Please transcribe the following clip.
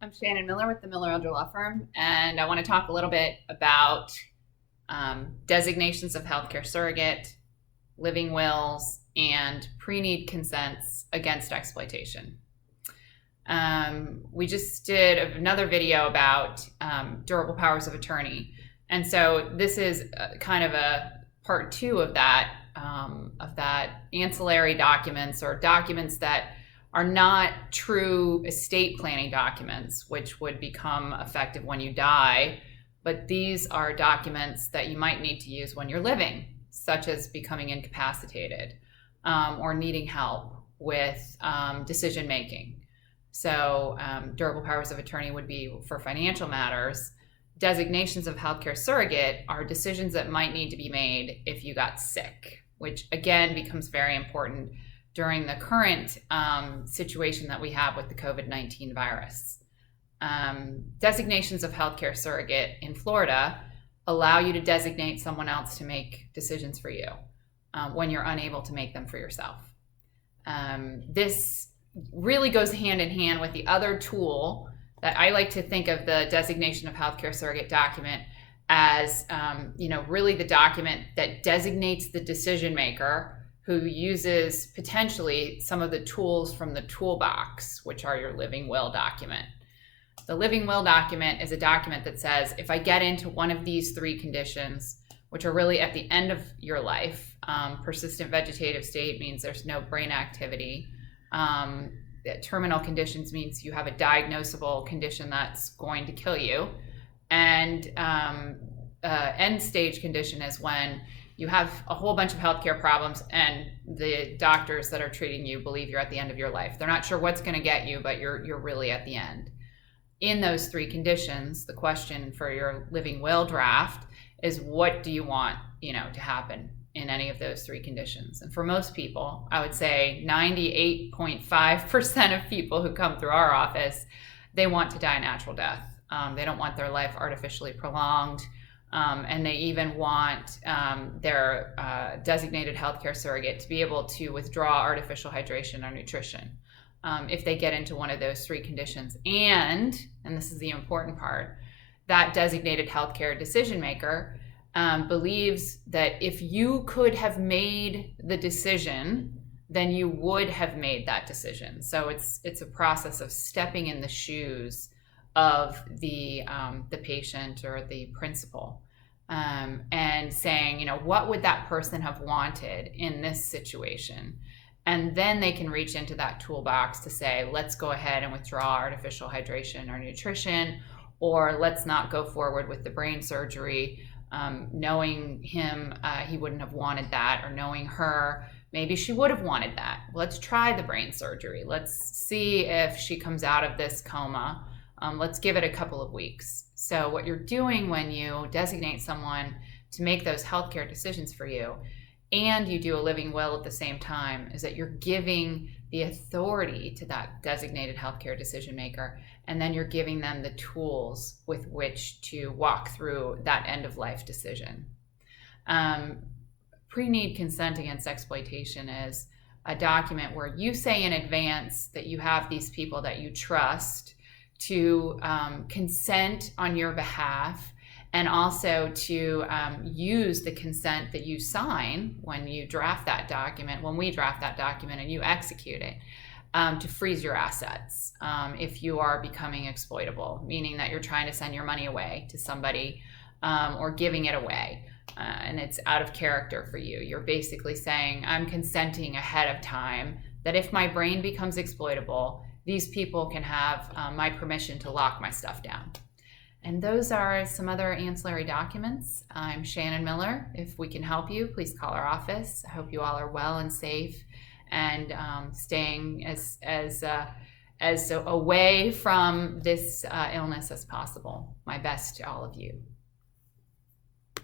I'm Shannon Miller with the Miller Elder Law Firm, and I want to talk a little bit about designations of healthcare surrogate, living wills, and pre-need consents against exploitation. We just did another video about durable powers of attorney, and so this is kind of a part two of that ancillary documents or documents that are not true estate planning documents, which would become effective when you die, but these are documents that you might need to use when you're living, such as becoming incapacitated or needing help with decision making. So durable powers of attorney would be for financial matters. Designations of healthcare surrogate are decisions that might need to be made if you got sick, which again becomes very important during the current situation that we have with the COVID-19 virus. Designations of healthcare surrogate in Florida allow you to designate someone else to make decisions for you when you're unable to make them for yourself. This really goes hand in hand with the other tool that I like to think of the designation of healthcare surrogate document as really the document that designates the decision maker who uses potentially some of the tools from the toolbox, which are your living will document. The living will document is a document that says, if I get into one of these three conditions, which are really at the end of your life, persistent vegetative state means there's no brain activity. Terminal conditions means you have a diagnosable condition that's going to kill you. And end stage condition is when you have a whole bunch of healthcare problems and the doctors that are treating you believe you're at the end of your life. They're not sure what's going to get you, but you're really at the end. In those three conditions, the question for your living will draft is, what do you want, to happen in any of those three conditions? And for most people, I would say 98.5% of people who come through our office, they want to die a natural death. They don't want their life artificially prolonged. And they even want their designated healthcare surrogate to be able to withdraw artificial hydration or nutrition if they get into one of those three conditions. And this is the important part, that designated healthcare decision maker believes that if you could have made the decision, then you would have made that decision. So it's a process of stepping in the shoes of the patient or the principal, and saying, what would that person have wanted in this situation? And then they can reach into that toolbox to say, let's go ahead and withdraw artificial hydration or nutrition, or let's not go forward with the brain surgery. Knowing him, he wouldn't have wanted that, or knowing her, maybe she would have wanted that. Let's try the brain surgery. Let's see if she comes out of this coma. Let's give it a couple of weeks. So what you're doing when you designate someone to make those healthcare decisions for you, and you do a living will at the same time, is that you're giving the authority to that designated healthcare decision maker, and then you're giving them the tools with which to walk through that end of life decision. Pre-need consent against exploitation is a document where you say in advance that you have these people that you trust to consent on your behalf, and also to use the consent that you sign when you draft that document, when we draft that document and you execute it, to freeze your assets if you are becoming exploitable, meaning that you're trying to send your money away to somebody or giving it away, and it's out of character for you. You're basically saying, I'm consenting ahead of time that if my brain becomes exploitable, these people can have my permission to lock my stuff down. And those are some other ancillary documents. I'm Shannon Miller. If we can help you, please call our office. I hope you all are well and safe, and staying as away from this illness as possible. My best to all of you.